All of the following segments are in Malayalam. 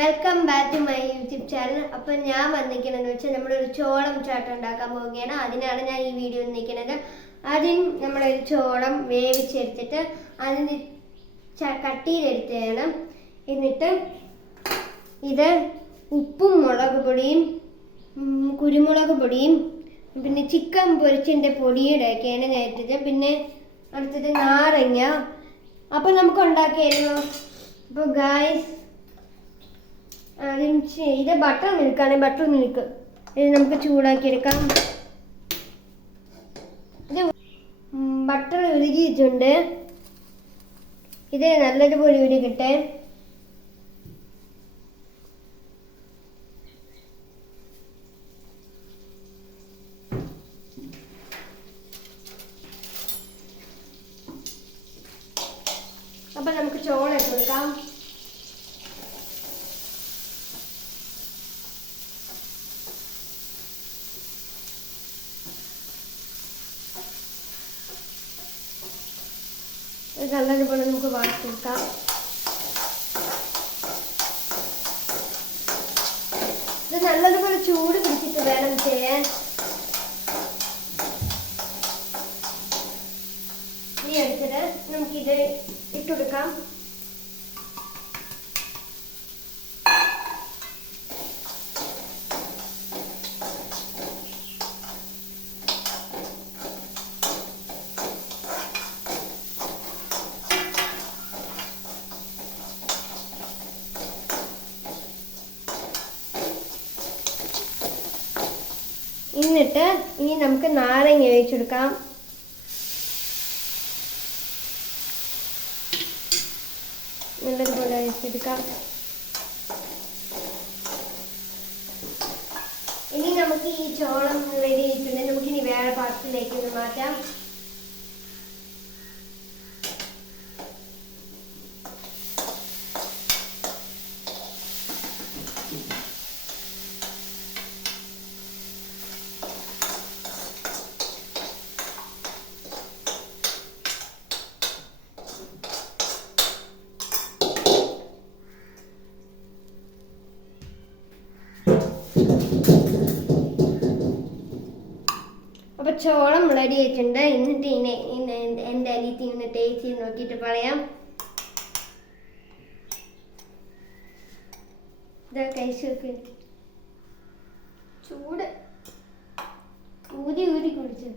Welcome back to my YouTube channel. അപ്പം ഞാൻ വന്നിരിക്കണമെന്ന് വെച്ചാൽ നമ്മളൊരു ചോളം ചാട്ടം ഉണ്ടാക്കാൻ പോവുകയാണ്. അതിനാണ് ഞാൻ ഈ വീഡിയോ നിൽക്കുന്നത്. ആദ്യം നമ്മളൊരു ചോളം വേവിച്ചെടുത്തിട്ട് അതിന് കട്ടിയിലെടുത്തതാണ്. എന്നിട്ട് ഇത് ഉപ്പും മുളക് പൊടിയും കുരുമുളക് പൊടിയും പിന്നെ ചിക്കൻ പൊരിച്ചതിൻ്റെ പൊടിയുടെയൊക്കെയാണ് ഞാൻ ഇട്ടത്. പിന്നെ അടുത്തത് നാരങ്ങ. അപ്പം നമുക്ക് ഉണ്ടാക്കിയായിരുന്നു. അപ്പോൾ ഗായ്സ് ഇത് ബട്ടർ മിൽക്കാണ്. ബട്ടർ മിൽക്ക് ഇത് നമുക്ക് ചൂടാക്കിയെടുക്കാം. ഇത് ബട്ടർ ഉരുകിയിട്ടുണ്ട്. ഇത് നല്ലതുപോലെ ഉരുകട്ടെ. അപ്പം നമുക്ക് ചോളം ഇട്ട് കൊടുക്കാം. നല്ലതുപോലെ നമുക്ക് വാട്ടിയെടുക്കാം. ഇത് നല്ലതുപോലെ ചൂട് പിടിച്ചിട്ട് വേണം ചെയ്യാൻ. ഇനി എടുത്തിട്ട് നമുക്കിത് ഇട്ടുകൊടുക്കാം. എന്നിട്ട് ഇനി നമുക്ക് നാരങ്ങ ഒഴിച്ചെടുക്കാം. നല്ലതുപോലെ ഒഴിച്ചെടുക്കാം. ഇനി നമുക്ക് ഈ ചോളം റെഡി ആയിട്ടുണ്ട്. നമുക്കിനി വേറെ പാത്രത്തിലേക്ക് ഒന്ന് മാറ്റാം. അപ്പോൾ ചോളം റെഡി ആയിട്ടുണ്ട്. എന്നിട്ട് എൻ്റെ അനിയത്തി ഇന്ന് ടേസ്റ്റ് ചെയ്ത് നോക്കിയിട്ട് പറയാം. ഇതാ കഴിച്ചു നോക്ക്. ചൂട് ഊതി ഊതി കുടിച്ചു.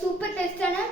സൂപ്പർ ടേസ്റ്റ് ആണ്.